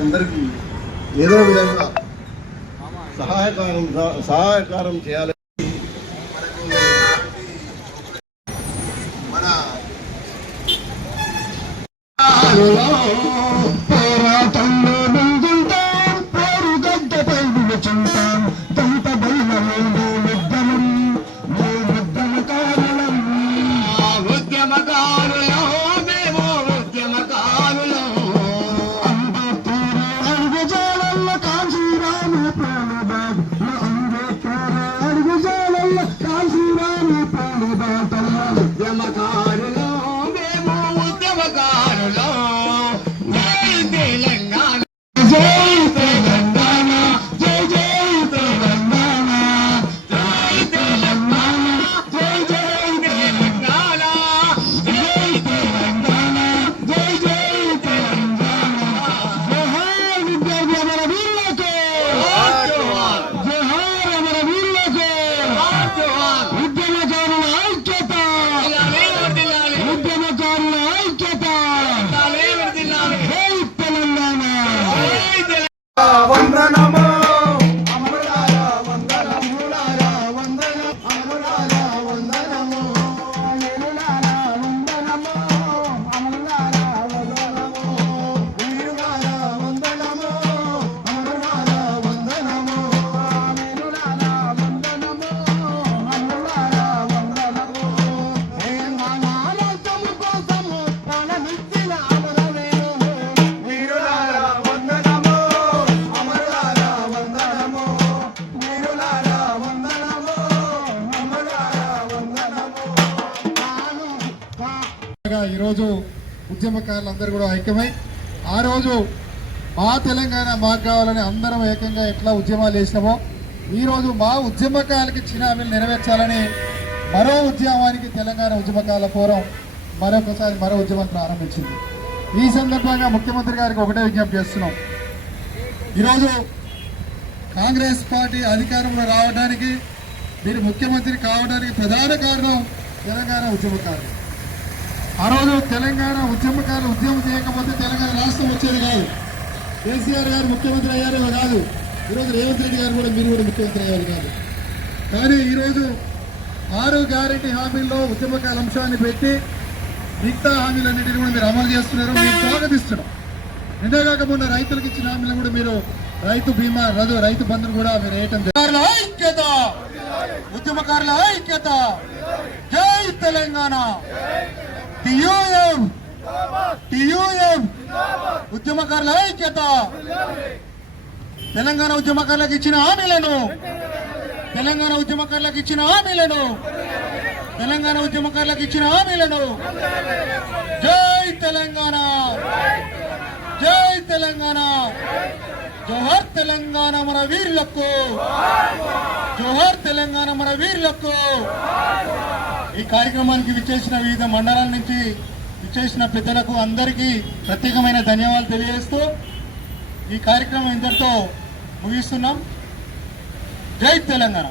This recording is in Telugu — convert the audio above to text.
అందరికీ ఏదో విధంగా సహాయకారం చేయాలి. మన ఈరోజు ఉద్యమకారులందరూ కూడా ఐక్యమై ఆ రోజు మా తెలంగాణ మాకు కావాలని అందరం ఏకంగా ఎట్లా ఉద్యమాలు చేసినామో ఈరోజు మా ఉద్యమకాలకి ఇచ్చిన హామీలు నెరవేర్చాలని మరో ఉద్యమానికి తెలంగాణ ఉద్యమకాల ఫోరం మరో ఉద్యమం ప్రారంభించింది. ఈ సందర్భంగా ముఖ్యమంత్రి గారికి ఒకటే విజ్ఞప్తి చేస్తున్నాం. ఈరోజు కాంగ్రెస్ పార్టీ అధికారంలో రావడానికి మీరు ముఖ్యమంత్రి కావడానికి ప్రధాన కారణం తెలంగాణ ఉద్యమకారులు. ఆ రోజు తెలంగాణ ఉద్యమకారులు ఉద్యమం చేయకపోతే తెలంగాణ రాష్ట్రం వచ్చేది కాదు. కేసీఆర్ గారు ముఖ్యమంత్రి అయ్యారే కాదు, ఈరోజు రేవంత్ రెడ్డి గారు కూడా మీరు కూడా ముఖ్యమంత్రి అయ్యారు కాదు. కానీ ఈరోజు 6 గ్యారెంటీ హామీల్లో ఉద్యమకాల అంశాన్ని పెట్టి మిగతా హామీలన్నింటినీ కూడా మీరు అమలు చేస్తున్నారు, మీరు స్వాగతిస్తున్నాం. నిన్నగాక మొన్న రైతులకు ఇచ్చిన హామీలను కూడా మీరు రైతు బీమా రైతు బంధును కూడా మీరు వేయటం ఐక్యత, ఉద్యమకారుల ఐక్యత, జై తెలంగాణ. ఉద్యమకారుల ఐక్యత. తెలంగాణ ఉద్యమకారులకు ఇచ్చిన హామీలను తెలంగాణ ఉద్యమకారులకు ఇచ్చిన హామీలను జై తెలంగాణ, జై తెలంగాణ. జోహార్ తెలంగాణ మన వీరులకు, జోహార్ తెలంగాణ మన వీరులకు. ఈ కార్యక్రమానికి విచ్చేసిన వివిధ మండలాల నుంచి విచ్చేసిన పెద్దలకు అందరికీ ప్రత్యేకమైన ధన్యవాదాలు తెలియజేస్తూ ఈ కార్యక్రమం ఇంతటితో ముగిస్తున్నాం. జై తెలంగాణ.